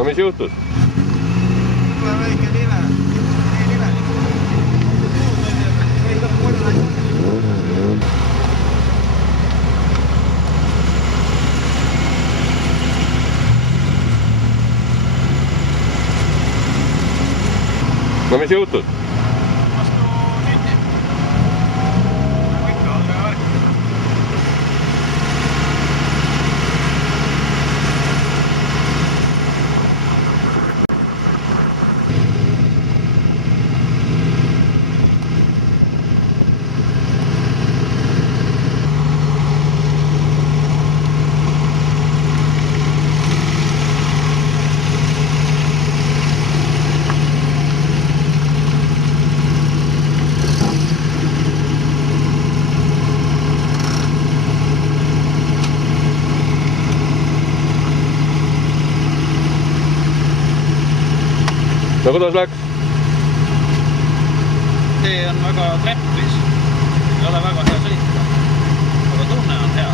No mis juhtus? Tule väike live. No mis juhtus? Vastu tüti. Ikka on väga värk. No kuidas läks? Tee on väga treppis. Ei ole väga hea sõita. Aga tunne on hea.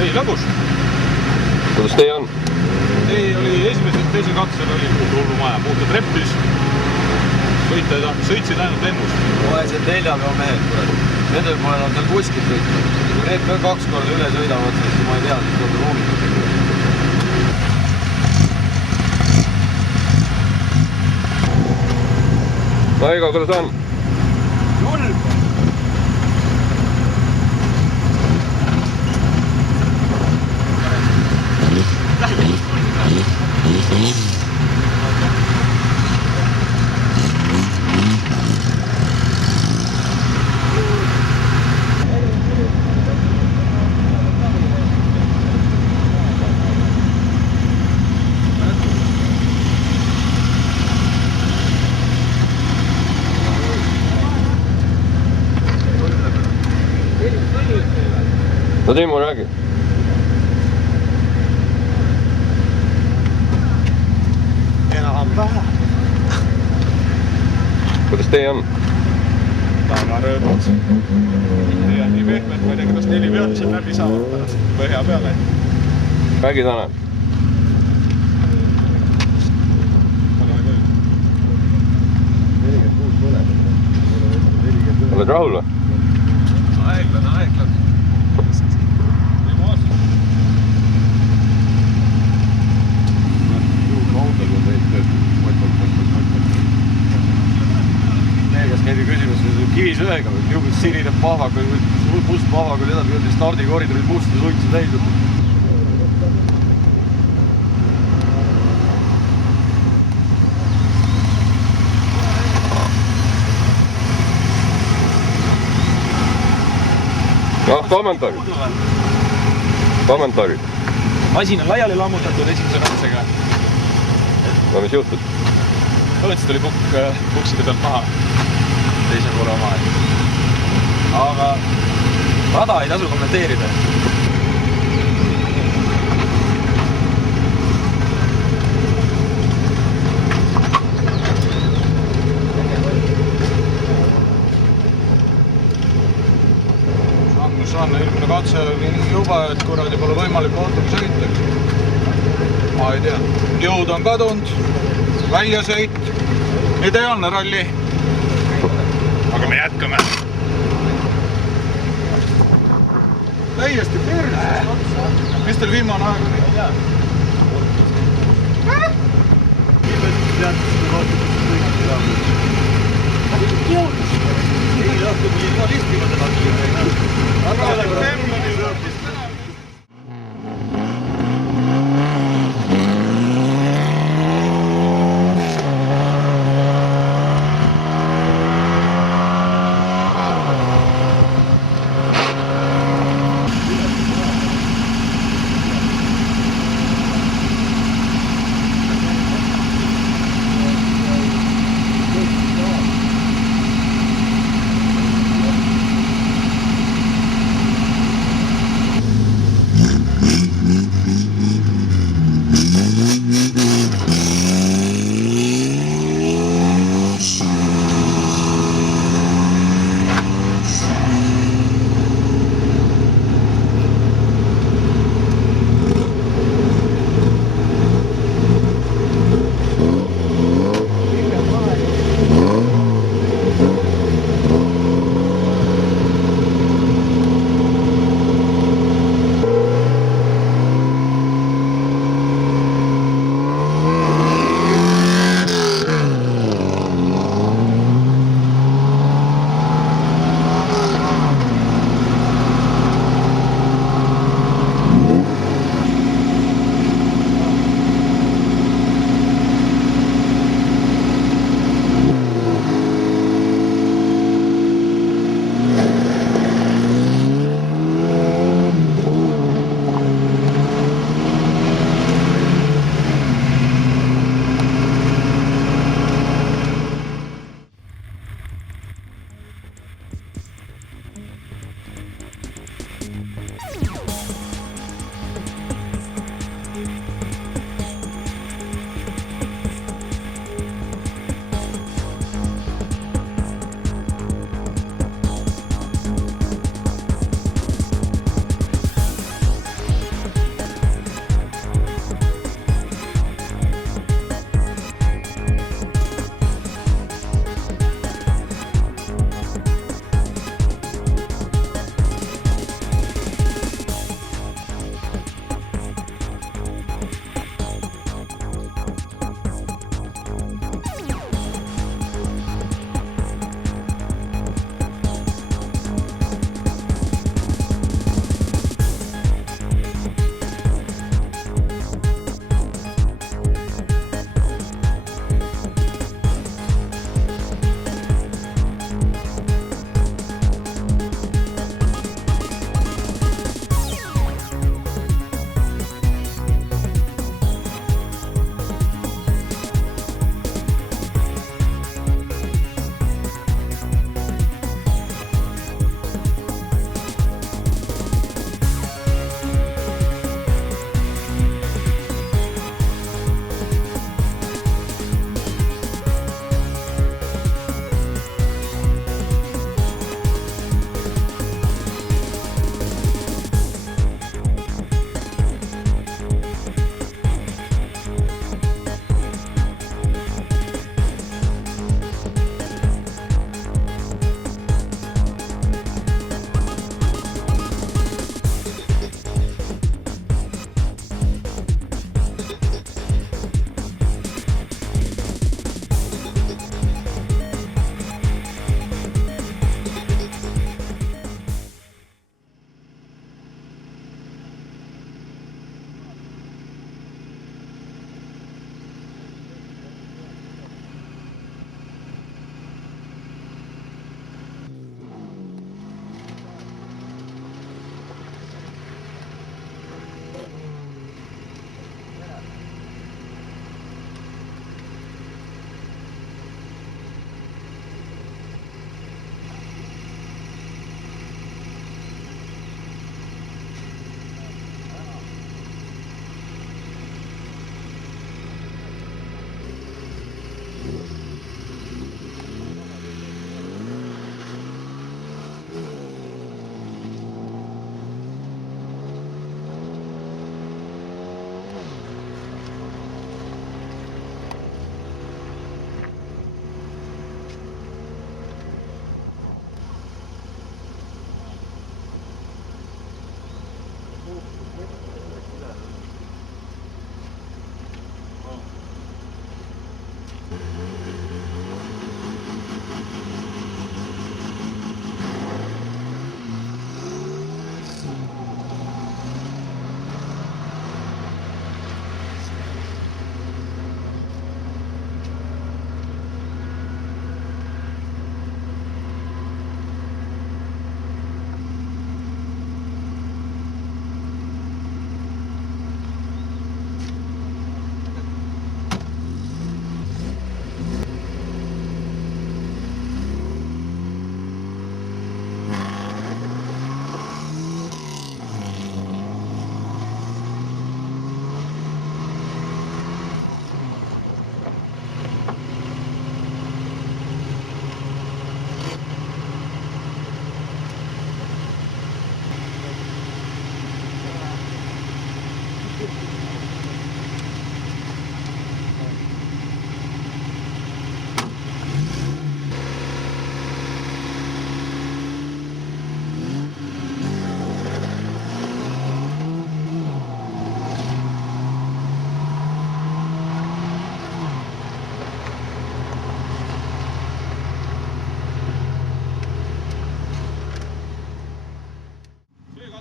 Ei lagus. Kuidas tee on? Tee oli esimesel, teisel katsel oli hullumaja, muuta treppis. Sõitsid ainult lennust. Ole see 4 peo mehed, kurat. Nendel pole nad seal kuskilt sõitnud. Kui need veel 2 korda üle sõidavad, siis ma ei tea, siis on ruumitud. No ega, kuidas on? Julg! No Timo, räägi. Enam vähe. Kuidas tee on? Taga rööbad. Tee on nii pehmed, ma ei tea, kuidas 4 pead seal läbi saavad pärast põhja peale. Räägi, Tanel. Oled rahul või? Aeglan. Kas käidi küsimus kivisöega või niisugust sinine pahvak või must pahvak oli edasi, oli stardikoridorid must ja suitsu täidetud. No, kommentaarid. Masin on laiali lammutatud esimese katsega. No mis juhtud? Õlletsi tuli pukside pealt maha. Teise poole oma. Aga rada ei tasu kommenteerida. Sangus on eelmine katse oli nii juba, et kuradi pole võimalik autoga sõita. Ma ei tea. Jõud on kadunud, väljasõit, ideaalne ralli. Aga me jätkame. Täiesti perses. Mis teil viimane aeg oli? Ei tea. Jõudus. Ei õhtu, kui ma listivad edasi.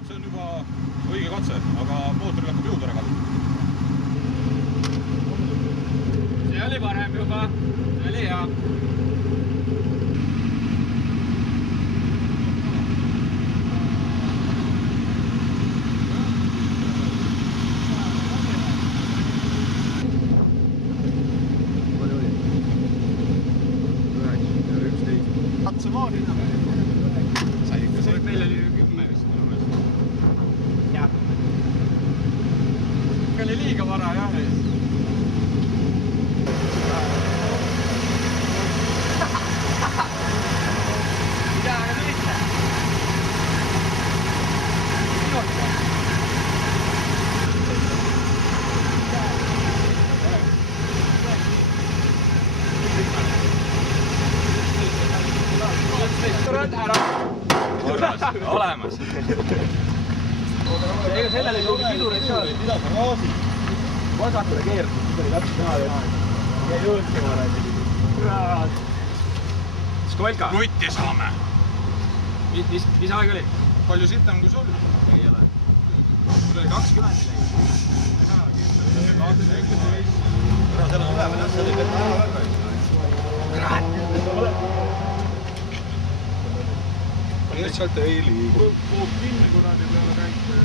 see on juba õige katse, aga mootoril hakkab jõud ära kaduma. See oli parem juba, see oli hea. Katsemaani. Sai ikka see. Meil oli 10 vist minu meelest. Jah. Oli liiga vara, jah. Mida aga tulite? Olemas. Ega sellel ei toogi pidureid ka. Vasakule keertud, siis oli täpselt näha. Ja jõudki vara. Skolka. Nutti saame. Mis aeg oli? Palju sitem kui sul? Ei ole. Mul oli 20. Selle tulevad jah, see oli veel väga väga. Lihtsalt ei liigu. Puhub kinni kuradi peale käite.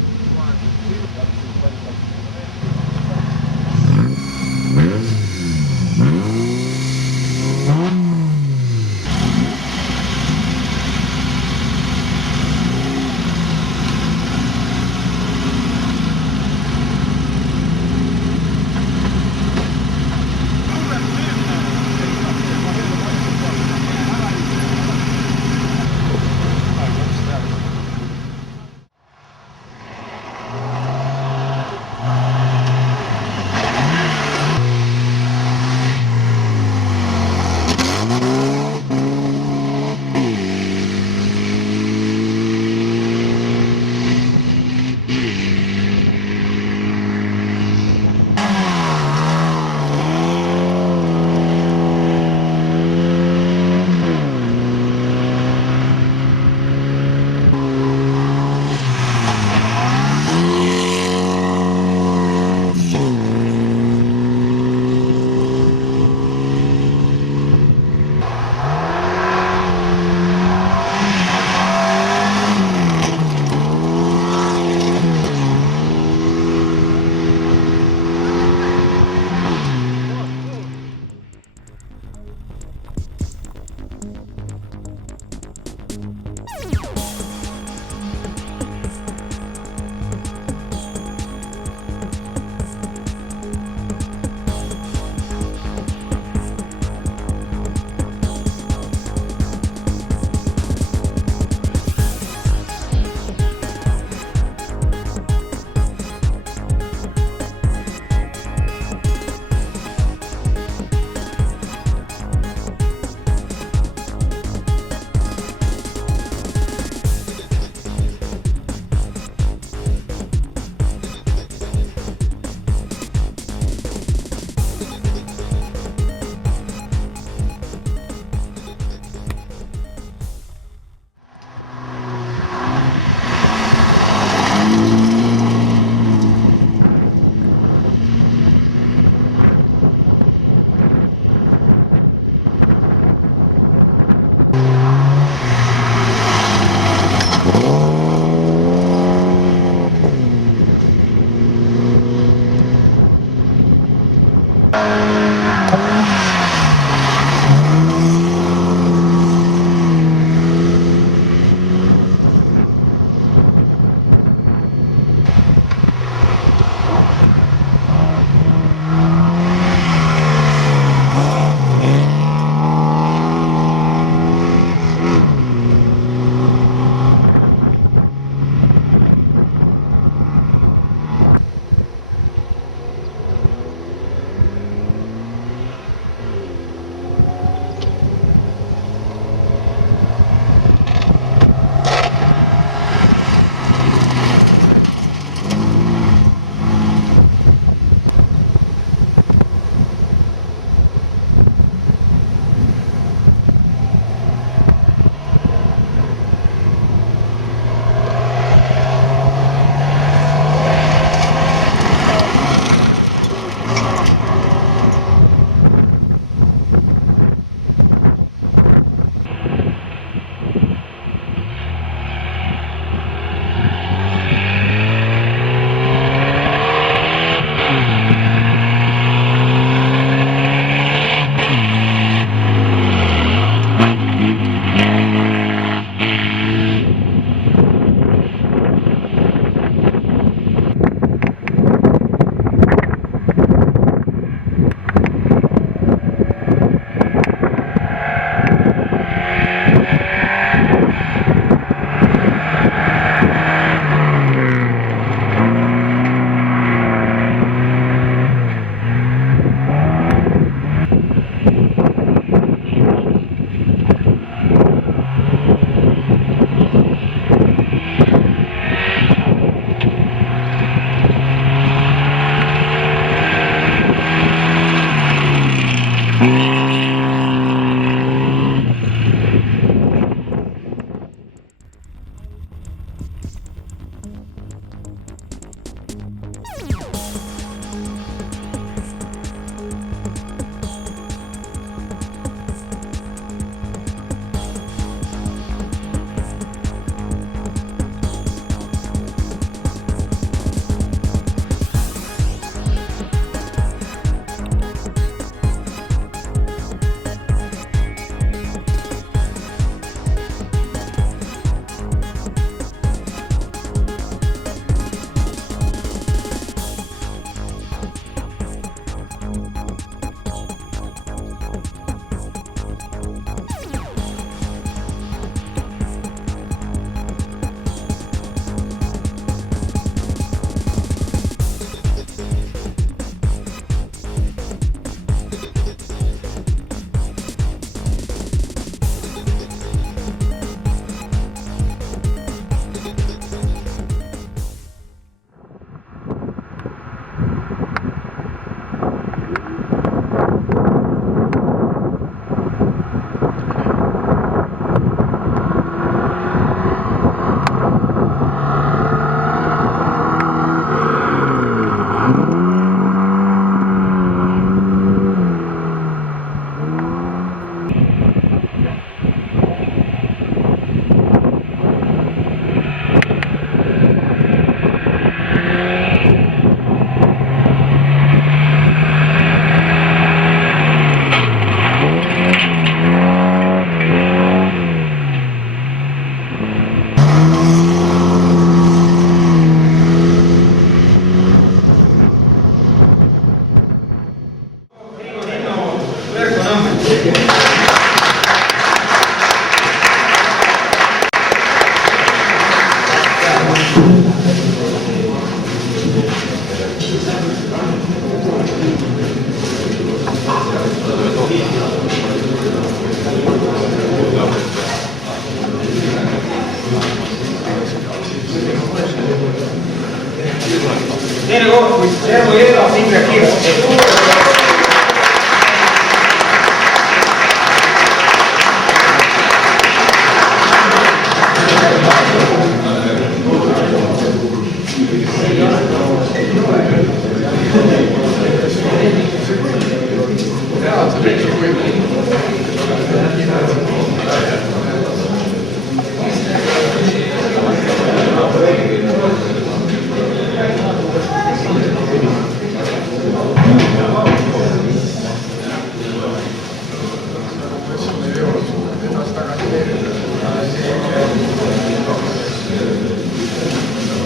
Teine konkurss, Servo Jedas, Indrek Kiiret.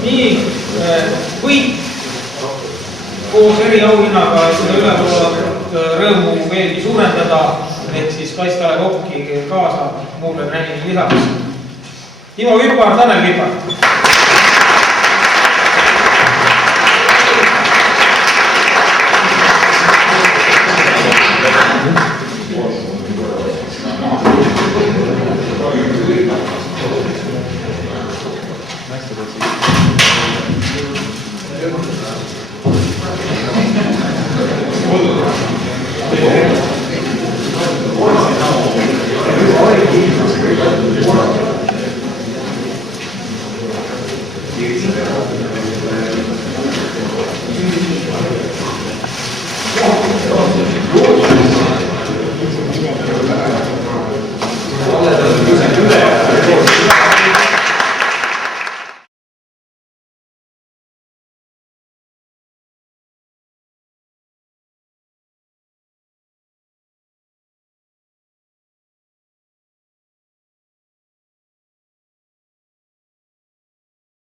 Nii, võit koos eriauhinnaga seda ületulevat rõõmu veelgi suurendada, ehk siis Kaskale Kokki kaasa muule treeningi lisaks. Timo Küpar, Tanel Küpar.